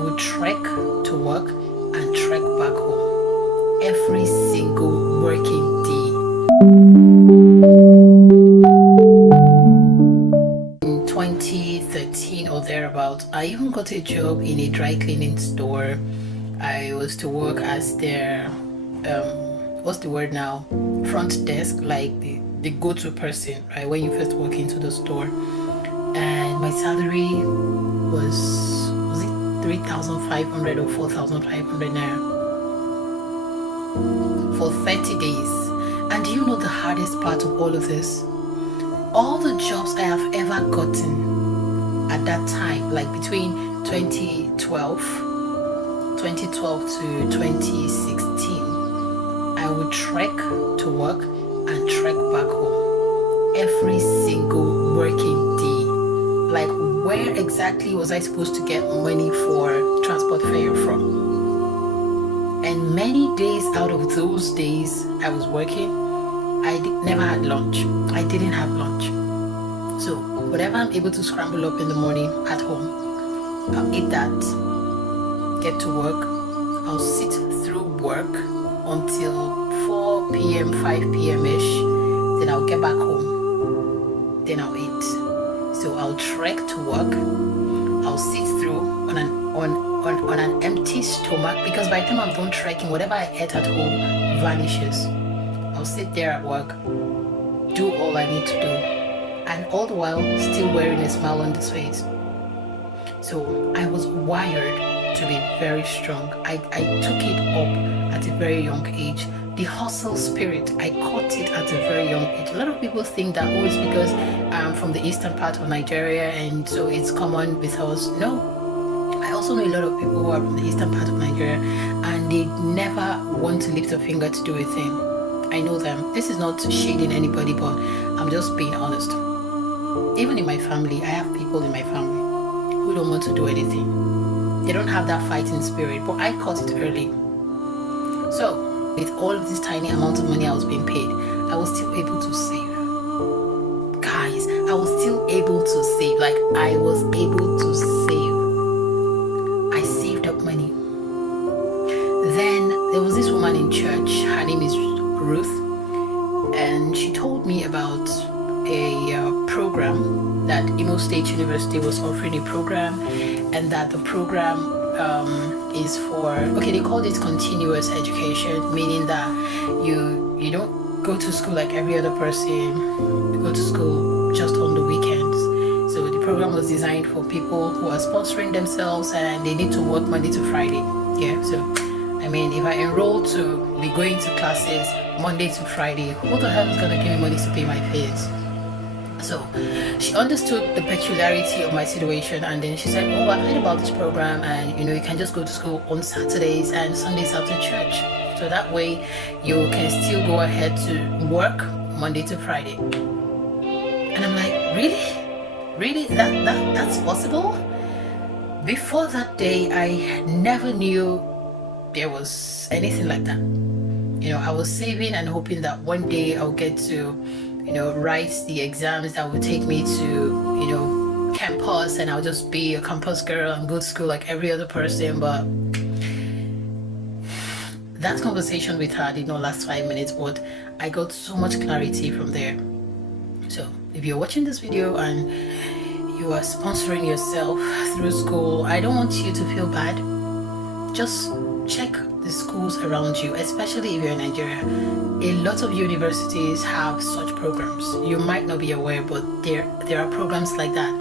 would trek to work and trek back home every single working day. In 2013 or thereabouts, I even got a job in a dry cleaning store. I was to work as their what's the word now, front desk, like the go-to person, right, when you first walk into the store. And my salary was it 3,500 or 4,500 naira for 30 days. And do you know the hardest part of all of this? All the jobs I have ever gotten at that time, like between 2012 to 2016, I would trek to work and trek back home every single working day. Like, where exactly was I supposed to get money for transport fare from? And many days out of those days I was working, I never had lunch. I didn't have lunch. So whatever I'm able to scramble up in the morning at home, I'll eat that, get to work, I'll sit through work until 4 p.m., 5 p.m.-ish, then I'll get back home, then I'll eat. So I'll trek to work, I'll sit through on an empty stomach, because by the time I'm done trekking, whatever I ate at home vanishes. I'll sit there at work, do all I need to do, and all the while still wearing a smile on this face. So I was wired to be very strong. I took it up at a very young age. The hustle spirit, I caught it at a very young age. A lot of people think that, oh, it's because I'm from the eastern part of Nigeria and so it's common with us. No. I also know a lot of people who are from the eastern part of Nigeria and they never want to lift a finger to do a thing. I know them. This is not shading anybody, but I'm just being honest. Even in my family, I have people in my family who don't want to do anything. They don't have that fighting spirit, but I caught it early. So with all of this tiny amount of money I was being paid, I was still able to save. Guys, I was still able to save. Like, I was able to save. I saved up money. Then there was this woman in church. Her name is Ruth, and she told me about a program that Imo State University was offering, a program, and that the program is for, okay, they called it continuous education, meaning that you don't go to school like every other person. You go to school just on the weekends. So the program was designed for people who are sponsoring themselves and they need to work Monday to Friday. Yeah, so I mean, if I enroll to be going to classes Monday to Friday, who the hell is gonna give me money to pay my fees? So she understood the peculiarity of my situation, and then she said, oh, I've heard about this program, and you can just go to school on Saturdays and Sundays after church, so that way you can still go ahead to work Monday to Friday. And I'm like, really that's possible? Before that day, I never knew there was anything like that. I was saving and hoping that one day I'll get to write the exams that would take me to, campus, and I'll just be a campus girl and go to school like every other person. But that conversation with her did not last 5 minutes, but I got so much clarity from there. So if you're watching this video and you are sponsoring yourself through school, I don't want you to feel bad. Just check the schools around you, especially if you're in Nigeria. A lot of universities have such programs. You might not be aware, but there are programs like that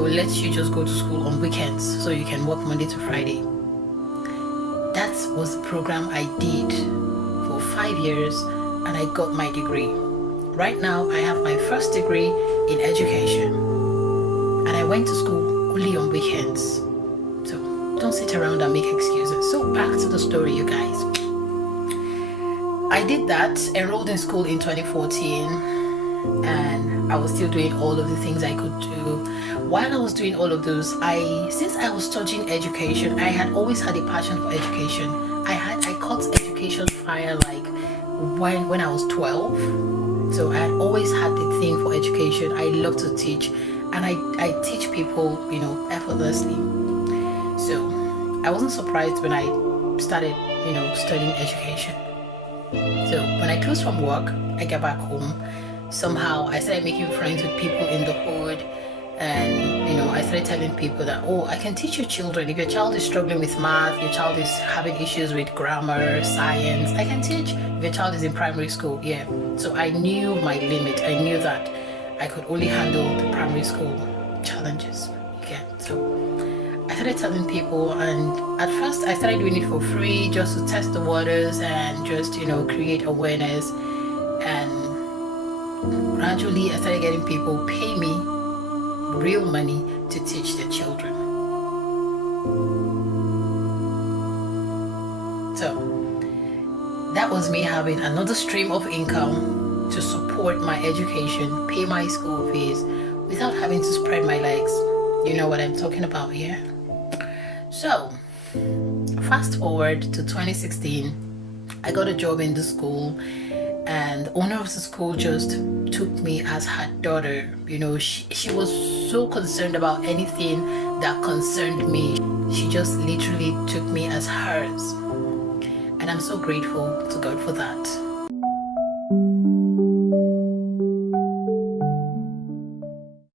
will let you just go to school on weekends so you can work Monday to Friday. That was the program I did for 5 years, and I got my degree. Right now, I have my first degree in education, and I went to school only on weekends. So don't sit around and make excuses. So back to the story, you guys. I did that, enrolled in school in 2014, and I was still doing all of the things I could do. While I was doing all of those, since I was studying education, I had always had a passion for education. I caught education fire like when I was 12. So I had always had the thing for education. I love to teach, and I teach people, effortlessly. So I wasn't surprised when I started, studying education. So when I closed from work, I get back home. Somehow I started making friends with people in the hood. And, I started telling people that, oh, I can teach your children. If your child is struggling with math, your child is having issues with grammar, science, I can teach. If your child is in primary school, yeah. So I knew my limit. I knew that I could only handle the primary school challenges. Yeah. So I started telling people, and at first I started doing it for free just to test the waters and just, create awareness. And gradually I started getting people pay me real money to teach their children. So that was me having another stream of income to support my education, pay my school fees without having to spread my legs. You know what I'm talking about here? So fast forward to 2016, I got a job in the school, and the owner of the school just took me as her daughter. She was so concerned about anything that concerned me. She just literally took me as hers. And I'm so grateful to God for that.